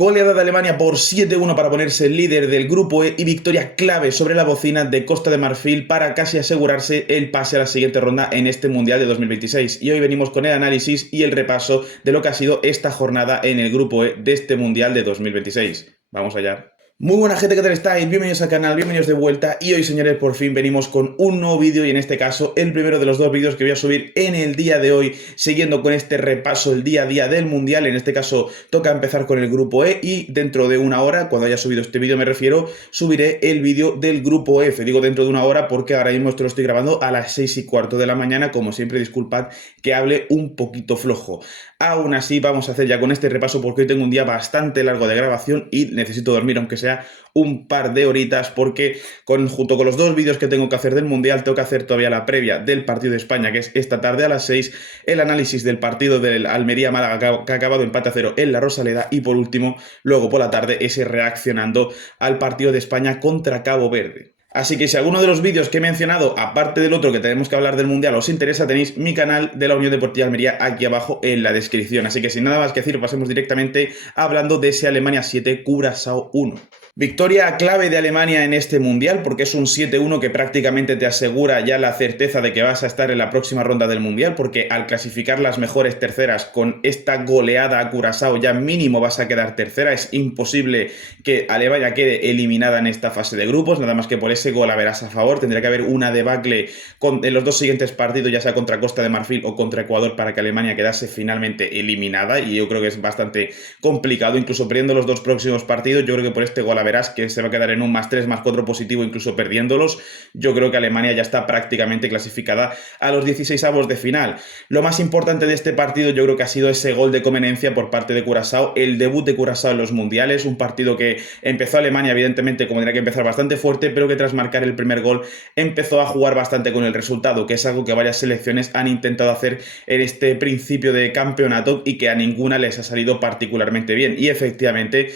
Goleada de Alemania por 7-1 para ponerse líder del grupo E y victoria clave sobre la bocina de Costa de Marfil para casi asegurarse el pase a la siguiente ronda en este Mundial de 2026. Y hoy venimos con el análisis y el repaso de lo que ha sido esta jornada en el grupo E de este Mundial de 2026. Vamos allá. Muy buena gente, ¿qué tal estáis? Bienvenidos al canal, bienvenidos de vuelta y hoy, señores, por fin venimos con un nuevo vídeo y en este caso el primero de los dos vídeos que voy a subir en el día de hoy, siguiendo con este repaso el día a día del Mundial. En este caso toca empezar con el grupo E y dentro de una hora, cuando haya subido este vídeo me refiero, subiré el vídeo del grupo F. Digo dentro de una hora porque ahora mismo esto lo estoy grabando a las 6:15 de la mañana, como siempre disculpad que hable un poquito flojo. Aún así vamos a hacer ya con este repaso porque hoy tengo un día bastante largo de grabación y necesito dormir aunque sea un par de horitas porque junto con los dos vídeos que tengo que hacer del Mundial tengo que hacer todavía la previa del partido de España, que es esta tarde a las 6, el análisis del partido del Almería-Málaga que ha acabado empate a 0 en la Rosaleda y por último, luego por la tarde, ese reaccionando al partido de España contra Cabo Verde. Así que si alguno de los vídeos que he mencionado, aparte del otro que tenemos que hablar del Mundial, os interesa, tenéis mi canal de la Unión Deportiva Almería aquí abajo en la descripción. Así que sin nada más que decir, pasemos directamente hablando de ese Alemania 7, Curazao 1. Victoria clave de Alemania en este Mundial porque es un 7-1 que prácticamente te asegura ya la certeza de que vas a estar en la próxima ronda del Mundial, porque al clasificar las mejores terceras con esta goleada a Curazao ya mínimo vas a quedar tercera. Es imposible que Alemania quede eliminada en esta fase de grupos, nada más que por ese gol a verás a favor. Tendría que haber una debacle en los dos siguientes partidos, ya sea contra Costa de Marfil o contra Ecuador, para que Alemania quedase finalmente eliminada, y yo creo que es bastante complicado, incluso perdiendo los dos próximos partidos. Yo creo que por este gol a verás que se va a quedar en un +3, +4 positivo, incluso perdiéndolos, yo creo que Alemania ya está prácticamente clasificada a los 16avos de final. Lo más importante de este partido yo creo que ha sido ese gol de conveniencia por parte de Curazao, el debut de Curazao en los mundiales, un partido que empezó Alemania evidentemente como tenía que empezar bastante fuerte, pero que tras marcar el primer gol empezó a jugar bastante con el resultado, que es algo que varias selecciones han intentado hacer en este principio de campeonato y que a ninguna les ha salido particularmente bien. Y efectivamente,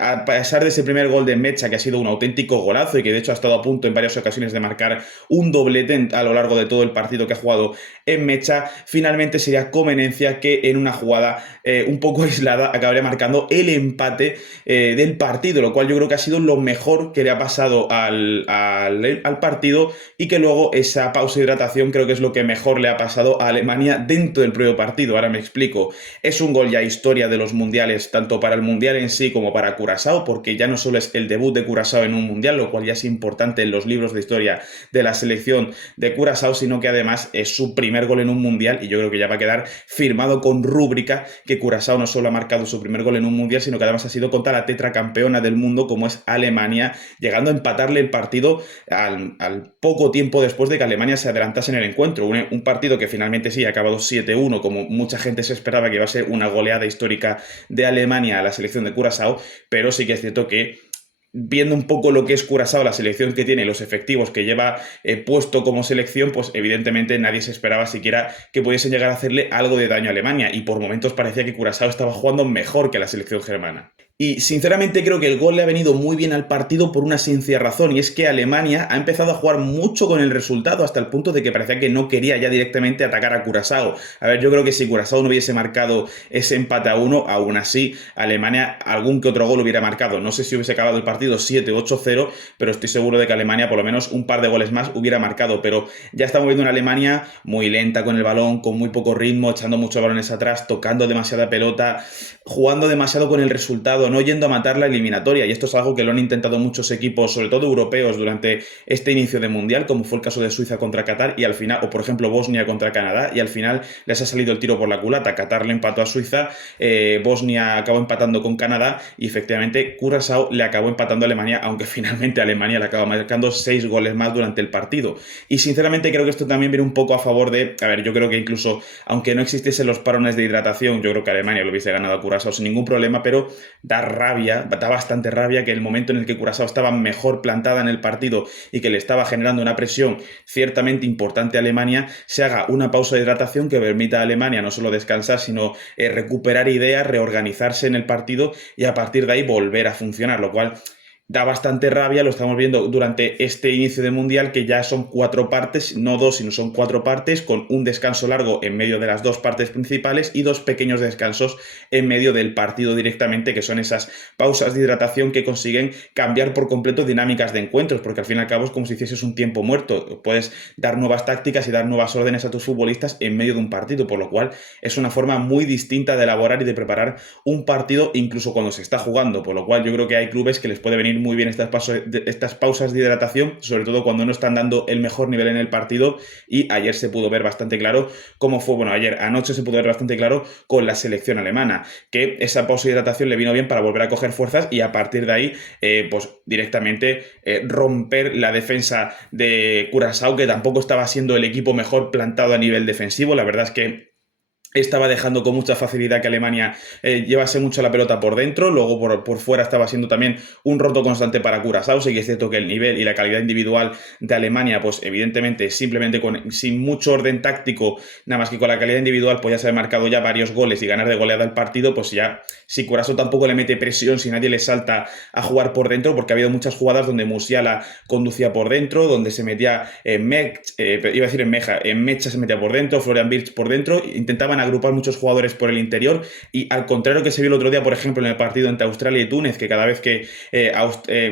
a pesar de ese primer gol de Mecha, que ha sido un auténtico golazo y que de hecho ha estado a punto en varias ocasiones de marcar un doblete a lo largo de todo el partido que ha jugado en Mecha, finalmente sería Comenencia que en una jugada un poco aislada acabaría marcando el empate del partido, lo cual yo creo que ha sido lo mejor que le ha pasado al partido, y que luego esa pausa de hidratación creo que es lo que mejor le ha pasado a Alemania dentro del propio partido. Ahora me explico. Es un gol ya historia de los mundiales, tanto para el mundial en sí como para Curazao, porque ya no solo es el debut de Curazao en un mundial, lo cual ya es importante en los libros de historia de la selección de Curazao, sino que además es su primer gol en un mundial, y yo creo que ya va a quedar firmado con rúbrica que Curazao no solo ha marcado su primer gol en un mundial, sino que además ha sido contra la tetracampeona del mundo como es Alemania, llegando a empatarle el partido al poco tiempo después de que Alemania se adelantase en el encuentro. Un partido que finalmente sí ha acabado 7-1, como mucha gente se esperaba que iba a ser una goleada histórica de Alemania a la selección de Curazao, pero sí que es cierto que viendo un poco lo que es Curazao, la selección que tiene, los efectivos que lleva puesto como selección, pues evidentemente nadie se esperaba siquiera que pudiesen llegar a hacerle algo de daño a Alemania, y por momentos parecía que Curazao estaba jugando mejor que la selección germana. Y sinceramente creo que el gol le ha venido muy bien al partido por una sencilla razón, y es que Alemania ha empezado a jugar mucho con el resultado hasta el punto de que parecía que no quería ya directamente atacar a Curazao. A ver, yo creo que si Curazao no hubiese marcado ese empate a 1, aún así Alemania algún que otro gol hubiera marcado. No sé si hubiese acabado el partido 7-8-0, pero estoy seguro de que Alemania por lo menos un par de goles más hubiera marcado. Pero ya estamos viendo una Alemania muy lenta con el balón, con muy poco ritmo, echando muchos balones atrás, tocando demasiada pelota, jugando demasiado con el resultado, no yendo a matar la eliminatoria, y esto es algo que lo han intentado muchos equipos, sobre todo europeos, durante este inicio de Mundial, como fue el caso de Suiza contra Qatar, y al final, o por ejemplo Bosnia contra Canadá, y al final les ha salido el tiro por la culata. Qatar le empató a Suiza, Bosnia acabó empatando con Canadá, y efectivamente Curazao le acabó empatando a Alemania, aunque finalmente Alemania le acaba marcando 6 goles más durante el partido. Y sinceramente creo que esto también viene un poco a favor de, a ver, yo creo que incluso, aunque no existiesen los parones de hidratación, yo creo que Alemania lo hubiese ganado a Curazao sin ningún problema, pero da bastante rabia que el momento en el que Curazao estaba mejor plantada en el partido y que le estaba generando una presión ciertamente importante a Alemania, se haga una pausa de hidratación que permita a Alemania no solo descansar, sino recuperar ideas, reorganizarse en el partido y a partir de ahí volver a funcionar, lo cual Da bastante rabia, lo estamos viendo durante este inicio de Mundial, que ya son 4 partes, no dos, sino son 4 partes, con un descanso largo en medio de las 2 partes principales y 2 pequeños descansos en medio del partido directamente, que son esas pausas de hidratación que consiguen cambiar por completo dinámicas de encuentros, porque al fin y al cabo es como si hicieses un tiempo muerto. Puedes dar nuevas tácticas y dar nuevas órdenes a tus futbolistas en medio de un partido, por lo cual es una forma muy distinta de elaborar y de preparar un partido incluso cuando se está jugando, por lo cual yo creo que hay clubes que les puede venir muy bien estas pausas de hidratación, sobre todo cuando no están dando el mejor nivel en el partido, y ayer se pudo ver bastante claro cómo fue, bueno, anoche se pudo ver bastante claro con la selección alemana, que esa pausa de hidratación le vino bien para volver a coger fuerzas y a partir de ahí, pues directamente romper la defensa de Curazao, que tampoco estaba siendo el equipo mejor plantado a nivel defensivo. La verdad es que estaba dejando con mucha facilidad que Alemania llevase mucho la pelota por dentro, luego por fuera estaba siendo también un roto constante para Curazao. Sí que es cierto que el nivel y la calidad individual de Alemania, pues evidentemente simplemente sin mucho orden táctico, nada más que con la calidad individual, pues ya se ha marcado ya varios goles y ganar de goleada el partido, pues ya si Curazao tampoco le mete presión, si nadie le salta a jugar por dentro, porque ha habido muchas jugadas donde Musiala conducía por dentro, donde se metía en Mecha se metía por dentro, Florian Wirtz por dentro, intentaban agrupar muchos jugadores por el interior, y al contrario que se vio el otro día, por ejemplo, en el partido entre Australia y Túnez, que cada vez que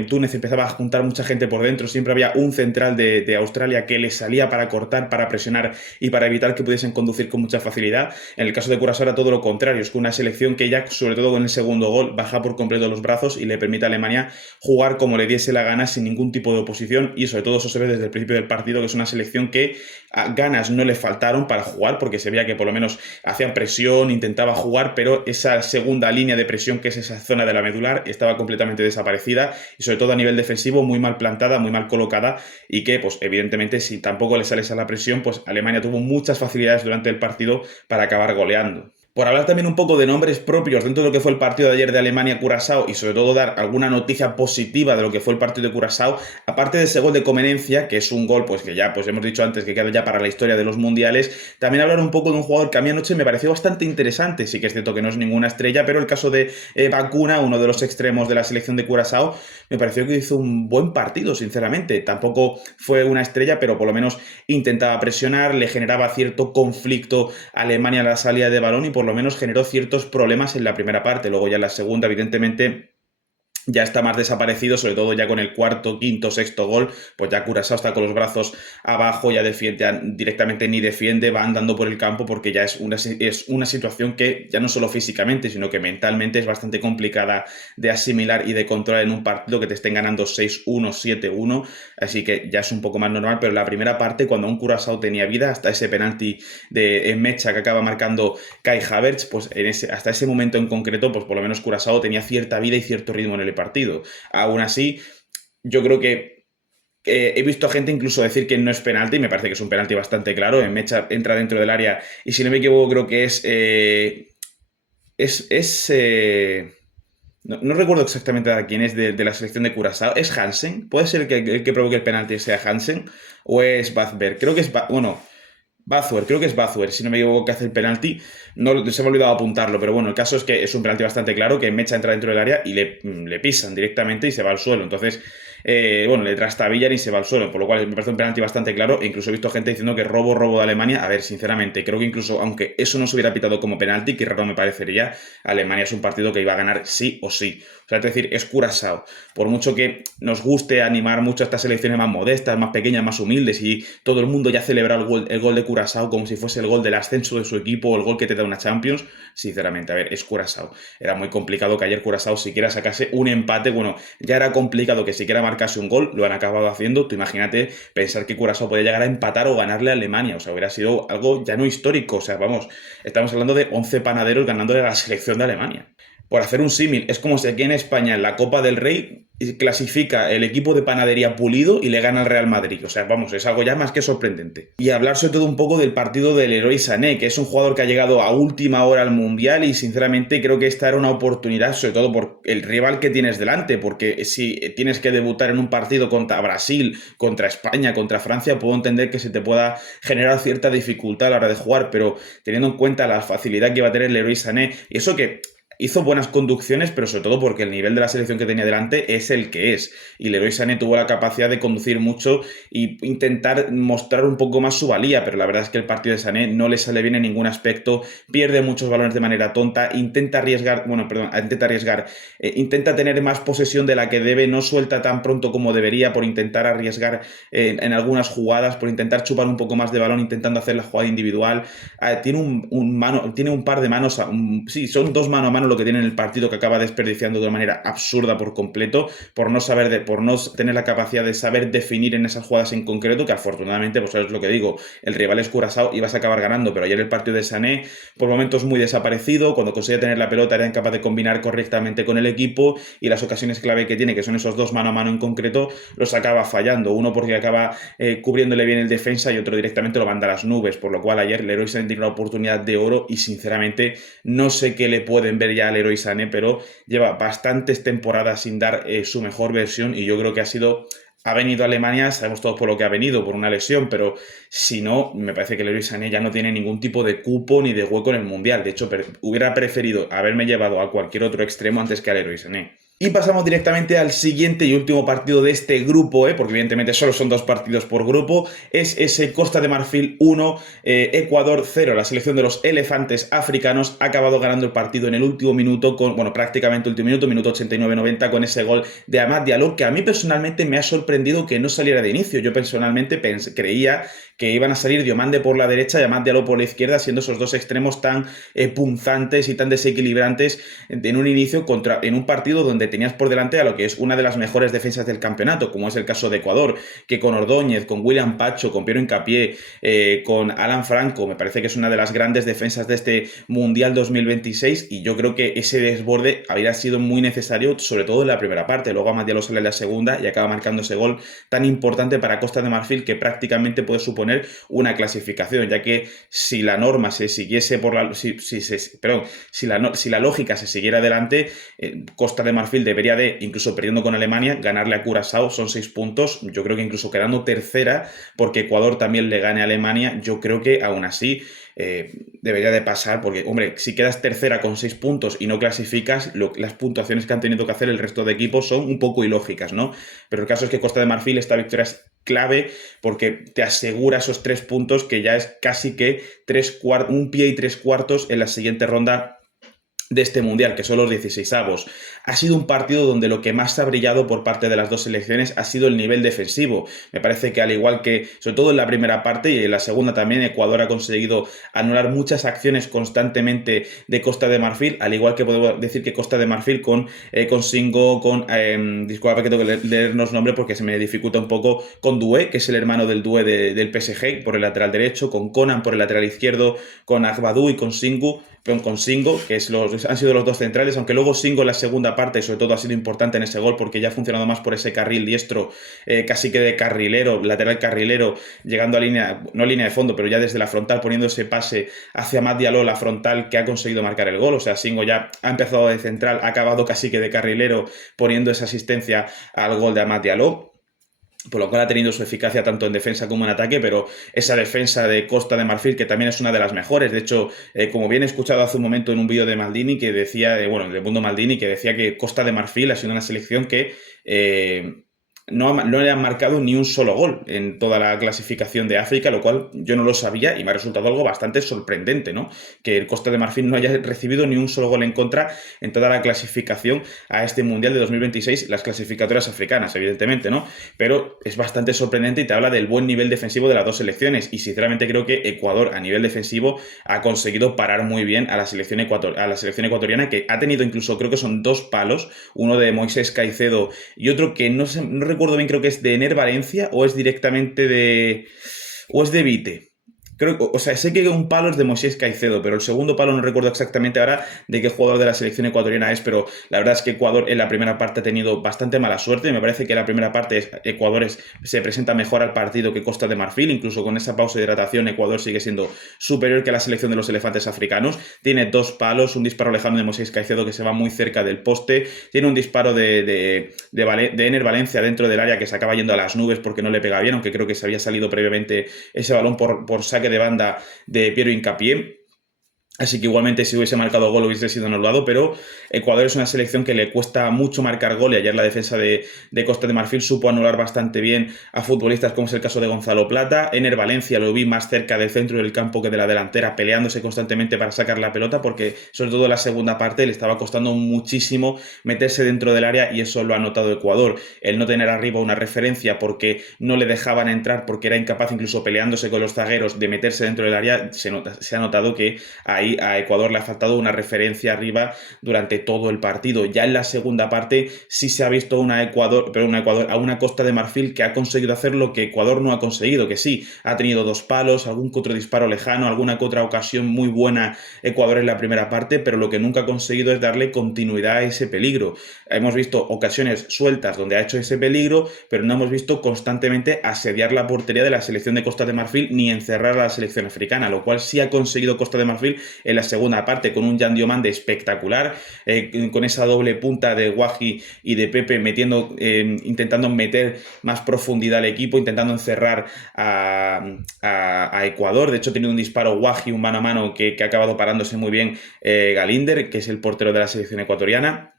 Túnez empezaba a juntar mucha gente por dentro, siempre había un central de Australia que les salía para cortar, para presionar y para evitar que pudiesen conducir con mucha facilidad. En el caso de Curazao era todo lo contrario, es que una selección que ya, sobre todo con el segundo gol, baja por completo los brazos y le permite a Alemania jugar como le diese la gana sin ningún tipo de oposición, y sobre todo eso se ve desde el principio del partido, que es una selección que a ganas no le faltaron para jugar, porque se veía que por lo menos hacían presión, intentaba jugar, pero esa segunda línea de presión, que es esa zona de la medular, estaba completamente desaparecida, y sobre todo a nivel defensivo muy mal plantada, muy mal colocada, y que pues evidentemente si tampoco le sales a la presión, pues Alemania tuvo muchas facilidades durante el partido para acabar goleando. Por hablar también un poco de nombres propios dentro de lo que fue el partido de ayer de Alemania-Curazao, y sobre todo dar alguna noticia positiva de lo que fue el partido de Curazao, aparte de ese gol de conveniencia, que es un gol pues que ya pues hemos dicho antes que queda ya para la historia de los mundiales, también hablar un poco de un jugador que a mí anoche me pareció bastante interesante. Sí que es cierto que no es ninguna estrella, pero el caso de Bacuna, uno de los extremos de la selección de Curazao, me pareció que hizo un buen partido, sinceramente. Tampoco fue una estrella, pero por lo menos intentaba presionar, le generaba cierto conflicto a Alemania a la salida de balón, y por lo menos generó ciertos problemas en la primera parte. Luego ya en la segunda, evidentemente, ya está más desaparecido, sobre todo ya con el cuarto, quinto, sexto gol, pues ya Curazao está con los brazos abajo, ya defiende, ya directamente ni defiende, va andando por el campo, porque ya es una situación que ya no solo físicamente, sino que mentalmente es bastante complicada de asimilar y de controlar en un partido, que te estén ganando 6-1, 7-1, así que ya es un poco más normal. Pero en la primera parte, cuando un Curazao tenía vida, hasta ese penalti de Mecha que acaba marcando Kai Havertz, pues hasta ese momento en concreto, pues por lo menos Curazao tenía cierta vida y cierto ritmo en el partido. Aún así, yo creo que he visto a gente incluso decir que no es penalti, y me parece que es un penalti bastante claro. Mecha entra dentro del área y, si no me equivoco, creo que no recuerdo exactamente a quién es de la selección de Curazao. ¿Es Hansen? ¿Puede ser que el que provoque el penalti sea Hansen? ¿O es Bazberg? Creo que es... Bazuer, creo que es Bazuer, si no me equivoco, que hace el penalti. No se me ha olvidado apuntarlo, pero bueno, el caso es que es un penalti bastante claro, que Mecha entra dentro del área y le pisan directamente y se va al suelo. Entonces, le trastabillan y se va al suelo, por lo cual me parece un penalti bastante claro. E incluso he visto gente diciendo que robo de Alemania. A ver, sinceramente, creo que incluso aunque eso no se hubiera pitado como penalti, que raro me parecería, Alemania es un partido que iba a ganar sí o sí. O sea, es decir, es Curazao. Por mucho que nos guste animar mucho a estas selecciones más modestas, más pequeñas, más humildes, y todo el mundo ya celebra el gol de Curazao como si fuese el gol del ascenso de su equipo o el gol que te da una Champions, sinceramente, a ver, es Curazao. Era muy complicado que ayer Curazao siquiera sacase un empate. Bueno, ya era complicado que siquiera marcase un gol, lo han acabado haciendo. Tú imagínate pensar que Curazao podía llegar a empatar o ganarle a Alemania. O sea, hubiera sido algo ya no histórico. O sea, vamos, estamos hablando de 11 panaderos ganándole a la selección de Alemania. Por hacer un símil, es como si aquí en España, en la Copa del Rey, clasifica el equipo de panadería Pulido y le gana al Real Madrid. O sea, vamos, es algo ya más que sorprendente. Y hablar sobre todo un poco del partido del Leroy Sané, que es un jugador que ha llegado a última hora al Mundial, y sinceramente creo que esta era una oportunidad, sobre todo por el rival que tienes delante, porque si tienes que debutar en un partido contra Brasil, contra España, contra Francia, puedo entender que se te pueda generar cierta dificultad a la hora de jugar, pero teniendo en cuenta la facilidad que va a tener Leroy Sané, y eso que hizo buenas conducciones, pero sobre todo porque el nivel de la selección que tenía delante es el que es. Y Leroy Sané tuvo la capacidad de conducir mucho e intentar mostrar un poco más su valía, pero la verdad es que el partido de Sané no le sale bien en ningún aspecto, pierde muchos balones de manera tonta, intenta intenta tener más posesión de la que debe, no suelta tan pronto como debería por intentar arriesgar en algunas jugadas, por intentar chupar un poco más de balón, intentando hacer la jugada individual. Tiene un par de manos, sí, son dos mano a mano lo que tiene en el partido, que acaba desperdiciando de una manera absurda por completo, por no tener la capacidad de saber definir en esas jugadas en concreto, que afortunadamente, pues es lo que digo, el rival es Curazao y vas a acabar ganando, pero ayer el partido de Sané, por momentos muy desaparecido, cuando conseguía tener la pelota era incapaz de combinar correctamente con el equipo, y las ocasiones clave que tiene, que son esos dos mano a mano en concreto, los acaba fallando, uno porque acaba cubriéndole bien el defensa y otro directamente lo manda a las nubes, por lo cual ayer Leroy Sané tiene una oportunidad de oro y sinceramente no sé qué le pueden ver ya a Leroy Sané, pero lleva bastantes temporadas sin dar su mejor versión y yo creo que ha venido a Alemania, sabemos todos por lo que ha venido, por una lesión, pero si no, me parece que Leroy Sané ya no tiene ningún tipo de cupo ni de hueco en el Mundial. De hecho, hubiera preferido haberme llevado a cualquier otro extremo antes que a Leroy Sané. Y pasamos directamente al siguiente y último partido de este grupo, porque evidentemente solo son 2 partidos por grupo. Es ese Costa de Marfil 1, Ecuador 0. La selección de los elefantes africanos ha acabado ganando el partido en el último minuto, prácticamente último minuto 89-90, con ese gol de Amad Diallo, que a mí personalmente me ha sorprendido que no saliera de inicio. Yo personalmente creía que iban a salir Diomande por la derecha y Amad Diallo por la izquierda, siendo esos dos extremos tan punzantes y tan desequilibrantes en un inicio en un partido donde tenías por delante a lo que es una de las mejores defensas del campeonato, como es el caso de Ecuador, que con Ordóñez, con William Pacho, con Piero Hincapié, con Alan Franco, me parece que es una de las grandes defensas de este Mundial 2026, y yo creo que ese desborde habría sido muy necesario, sobre todo en la primera parte. Luego Amad Diallo sale en la segunda y acaba marcando ese gol tan importante para Costa de Marfil, que prácticamente puede suponer una clasificación, ya que si la norma se siguiese si la lógica se siguiera adelante, Costa de Marfil debería de, incluso perdiendo con Alemania, ganarle a Curazao, son 6 puntos, yo creo que incluso quedando tercera, porque Ecuador también le gane a Alemania, yo creo que aún así debería de pasar, porque, hombre, si quedas tercera con 6 puntos y no clasificas, las puntuaciones que han tenido que hacer el resto de equipos son un poco ilógicas, ¿no? Pero el caso es que Costa de Marfil, esta victoria es clave porque te asegura esos 3 puntos, que ya es casi que un pie y 3 cuartos en la siguiente ronda de este Mundial, que son los 16avos. Ha sido un partido donde lo que más ha brillado por parte de las dos selecciones ha sido el nivel defensivo. Me parece que al igual que, sobre todo en la primera parte y en la segunda también, Ecuador ha conseguido anular muchas acciones constantemente de Costa de Marfil, al igual que podemos decir que Costa de Marfil con Singo, disculpa que tengo que leernos nombre porque se me dificulta un poco, con Doué, que es el hermano del Doué del PSG por el lateral derecho, con Conan por el lateral izquierdo, con Agbadou y con Singo, que han sido los dos centrales, aunque luego Singo en la segunda parte sobre todo ha sido importante en ese gol porque ya ha funcionado más por ese carril diestro, casi que de carrilero, lateral carrilero, llegando a no línea de fondo, pero ya desde la frontal poniendo ese pase hacia Amad Diallo, la frontal, que ha conseguido marcar el gol. O sea, Singo ya ha empezado de central, ha acabado casi que de carrilero poniendo esa asistencia al gol de Amad Diallo, por lo cual ha tenido su eficacia tanto en defensa como en ataque, pero esa defensa de Costa de Marfil, que también es una de las mejores. De hecho, como bien he escuchado hace un momento en un vídeo de Maldini, que decía, de Mundo Maldini, que decía que Costa de Marfil ha sido una selección que no le han marcado ni un solo gol en toda la clasificación de África, lo cual yo no lo sabía y me ha resultado algo bastante sorprendente, ¿no? Que el Costa de Marfil no haya recibido ni un solo gol en contra en toda la clasificación a este Mundial de 2026, las clasificatorias africanas, evidentemente, ¿no? Pero es bastante sorprendente y te habla del buen nivel defensivo de las dos selecciones, y sinceramente creo que Ecuador a nivel defensivo ha conseguido parar muy bien a la selección ecuatoriana, que ha tenido incluso, creo que son 2 palos, uno de Moisés Caicedo y otro que no recuerdo bien, creo que es de Ener Valencia o es directamente o es de Vite. Sé que un palo es de Moisés Caicedo, pero el segundo palo no recuerdo exactamente ahora de qué jugador de la selección ecuatoriana es, pero la verdad es que Ecuador en la primera parte ha tenido bastante mala suerte. Me parece que en la primera parte Ecuador se presenta mejor al partido que Costa de Marfil, incluso con esa pausa de hidratación Ecuador sigue siendo superior que la selección de los elefantes africanos. Tiene 2 palos, un disparo lejano de Moisés Caicedo que se va muy cerca del poste, tiene un disparo de Ener Valencia dentro del área que se acaba yendo a las nubes porque no le pega bien, aunque creo que se había salido previamente ese balón por saque de banda de Piero Hincapié. Así que igualmente si hubiese marcado gol hubiese sido anulado, pero Ecuador es una selección que le cuesta mucho marcar gol y ayer la defensa de Costa de Marfil supo anular bastante bien a futbolistas como es el caso de Gonzalo Plata. Ener Valencia lo vi más cerca del centro del campo que de la delantera, peleándose constantemente para sacar la pelota porque sobre todo en la segunda parte le estaba costando muchísimo meterse dentro del área y eso lo ha notado Ecuador. El no tener arriba una referencia porque no le dejaban entrar, porque era incapaz incluso peleándose con los zagueros de meterse dentro del área, se ha notado que ahí a Ecuador le ha faltado una referencia arriba durante todo el partido. Ya en la segunda parte sí se ha visto a una Costa de Marfil que ha conseguido hacer lo que Ecuador no ha conseguido, que sí, ha tenido dos palos, algún que otro disparo lejano, alguna que otra ocasión muy buena Ecuador en la primera parte, pero lo que nunca ha conseguido es darle continuidad a ese peligro. Hemos visto ocasiones sueltas donde ha hecho ese peligro, pero no hemos visto constantemente asediar la portería de la selección de Costa de Marfil ni encerrar a la selección africana, lo cual sí ha conseguido Costa de Marfil en la segunda parte con un Yan Diomande espectacular, con esa doble punta de Guaji y de Pepe intentando meter más profundidad al equipo, intentando encerrar a Ecuador. De hecho, tiene un disparo Guaji, un mano a mano que ha acabado parándose muy bien Galinder, que es el portero de la selección ecuatoriana.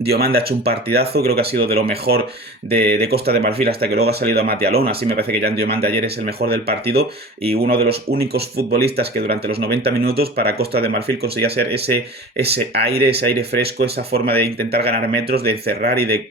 Diomande ha hecho un partidazo, creo que ha sido de lo mejor de Costa de Marfil hasta que luego ha salido a Matialón, así me parece que Yan Diomande ayer es el mejor del partido y uno de los únicos futbolistas que durante los 90 minutos para Costa de Marfil conseguía ser ese aire fresco, esa forma de intentar ganar metros, de encerrar y de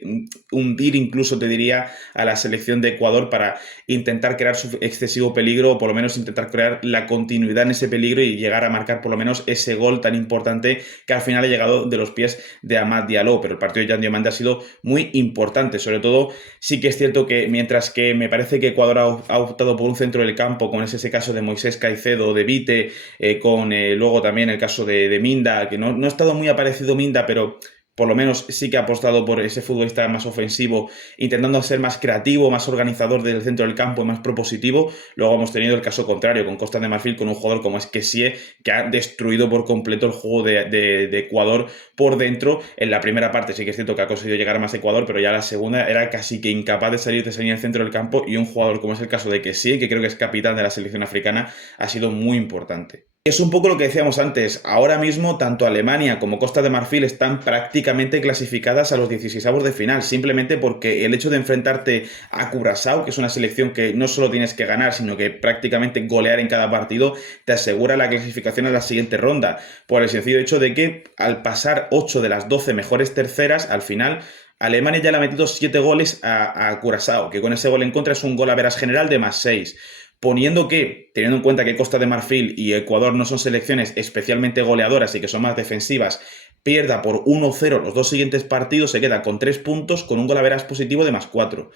hundir incluso te diría a la selección de Ecuador para intentar crear su excesivo peligro o por lo menos intentar crear la continuidad en ese peligro y llegar a marcar por lo menos ese gol tan importante que al final ha llegado de los pies de Amad Diallo, pero el partido de Yan Diomande ha sido muy importante, sobre todo sí que es cierto que mientras que me parece que Ecuador ha optado por un centro del campo, con ese caso de Moisés Caicedo, de Vite, luego también el caso de Minda, que no ha estado muy aparecido Minda, pero por lo menos sí que ha apostado por ese futbolista más ofensivo, intentando ser más creativo, más organizador del centro del campo y más propositivo. Luego hemos tenido el caso contrario con Costa de Marfil, con un jugador como es Kessie, que ha destruido por completo el juego de Ecuador por dentro. En la primera parte sí que es cierto que ha conseguido llegar más a Ecuador, pero ya la segunda era casi que incapaz de salir en el centro del campo y un jugador como es el caso de Kessie, que creo que es capitán de la selección africana, ha sido muy importante. Es un poco lo que decíamos antes, ahora mismo tanto Alemania como Costa de Marfil están prácticamente clasificadas a los 16avos de final, simplemente porque el hecho de enfrentarte a Curazao, que es una selección que no solo tienes que ganar, sino que prácticamente golear en cada partido, te asegura la clasificación a la siguiente ronda, por el sencillo hecho de que al pasar 8 de las 12 mejores terceras, al final Alemania ya le ha metido 7 goles a Curazao, que con ese gol en contra es un gol a veras general de +6. Teniendo en cuenta que Costa de Marfil y Ecuador no son selecciones especialmente goleadoras y que son más defensivas, pierda por 1-0 los dos siguientes partidos, se queda con 3 puntos con un golaveras positivo de +4.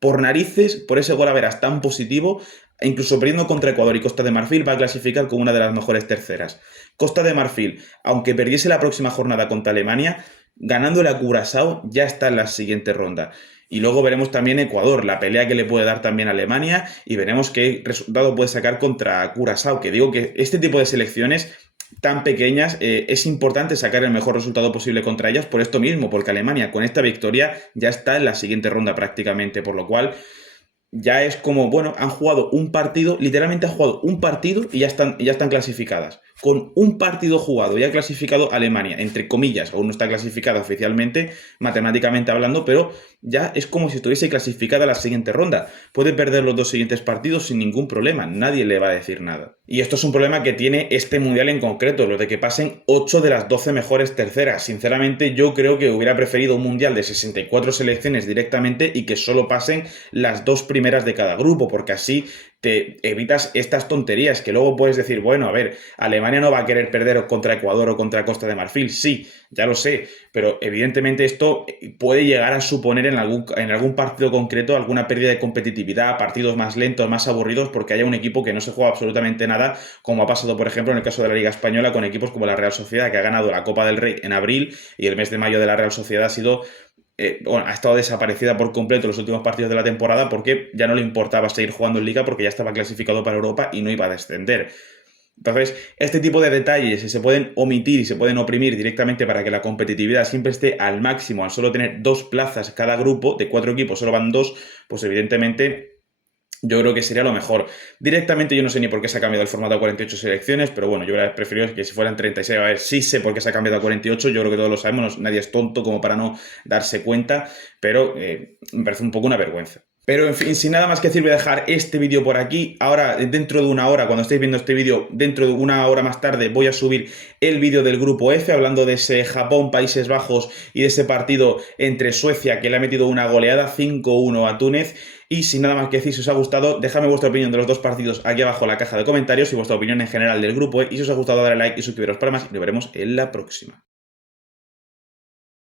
Por narices, por ese golaveras tan positivo, incluso perdiendo contra Ecuador y Costa de Marfil, va a clasificar con una de las mejores terceras. Costa de Marfil, aunque perdiese la próxima jornada contra Alemania, ganándole a Curazao ya está en la siguiente ronda. Y luego veremos también Ecuador, la pelea que le puede dar también a Alemania y veremos qué resultado puede sacar contra Curazao, que digo que este tipo de selecciones tan pequeñas es importante sacar el mejor resultado posible contra ellas por esto mismo, porque Alemania con esta victoria ya está en la siguiente ronda prácticamente, por lo cual ya es como, bueno, han jugado un partido, literalmente han jugado un partido y ya están clasificadas. Con un partido jugado ya ha clasificado Alemania, entre comillas, aún no está clasificada oficialmente, matemáticamente hablando, pero ya es como si estuviese clasificada la siguiente ronda. Puede perder los dos siguientes partidos sin ningún problema, nadie le va a decir nada. Y esto es un problema que tiene este mundial en concreto, lo de que pasen 8 de las 12 mejores terceras. Sinceramente, yo creo que hubiera preferido un mundial de 64 selecciones directamente y que solo pasen las dos primeras de cada grupo, porque así te evitas estas tonterías que luego puedes decir, bueno, a ver, Alemania no va a querer perder contra Ecuador o contra Costa de Marfil, sí, ya lo sé, pero evidentemente esto puede llegar a suponer en algún partido concreto alguna pérdida de competitividad, partidos más lentos, más aburridos, porque haya un equipo que no se juega absolutamente nada, como ha pasado, por ejemplo, en el caso de la Liga Española con equipos como la Real Sociedad, que ha ganado la Copa del Rey en abril y el mes de mayo de la Real Sociedad ha sido ha estado desaparecida por completo los últimos partidos de la temporada porque ya no le importaba seguir jugando en Liga porque ya estaba clasificado para Europa y no iba a descender. Entonces, este tipo de detalles se pueden omitir y se pueden oprimir directamente para que la competitividad siempre esté al máximo, al solo tener 2 plazas cada grupo, de 4 equipos solo van 2, pues evidentemente Yo creo que sería lo mejor. Directamente yo no sé ni por qué se ha cambiado el formato a 48 selecciones, pero bueno, yo hubiera preferido que si fueran 36, a ver, sí sé por qué se ha cambiado a 48, yo creo que todos lo sabemos, nadie es tonto como para no darse cuenta, pero me parece un poco una vergüenza. Pero en fin, sin nada más que decir, voy a dejar este vídeo por aquí. Ahora, dentro de una hora, cuando estéis viendo este vídeo, dentro de una hora más tarde, voy a subir el vídeo del grupo F, hablando de ese Japón-Países Bajos y de ese partido entre Suecia, que le ha metido una goleada 5-1 a Túnez. Y sin nada más que decir, si os ha gustado, dejadme vuestra opinión de los dos partidos aquí abajo en la caja de comentarios y vuestra opinión en general del grupo. Y si os ha gustado, dale like y suscribiros para más. Y nos veremos en la próxima.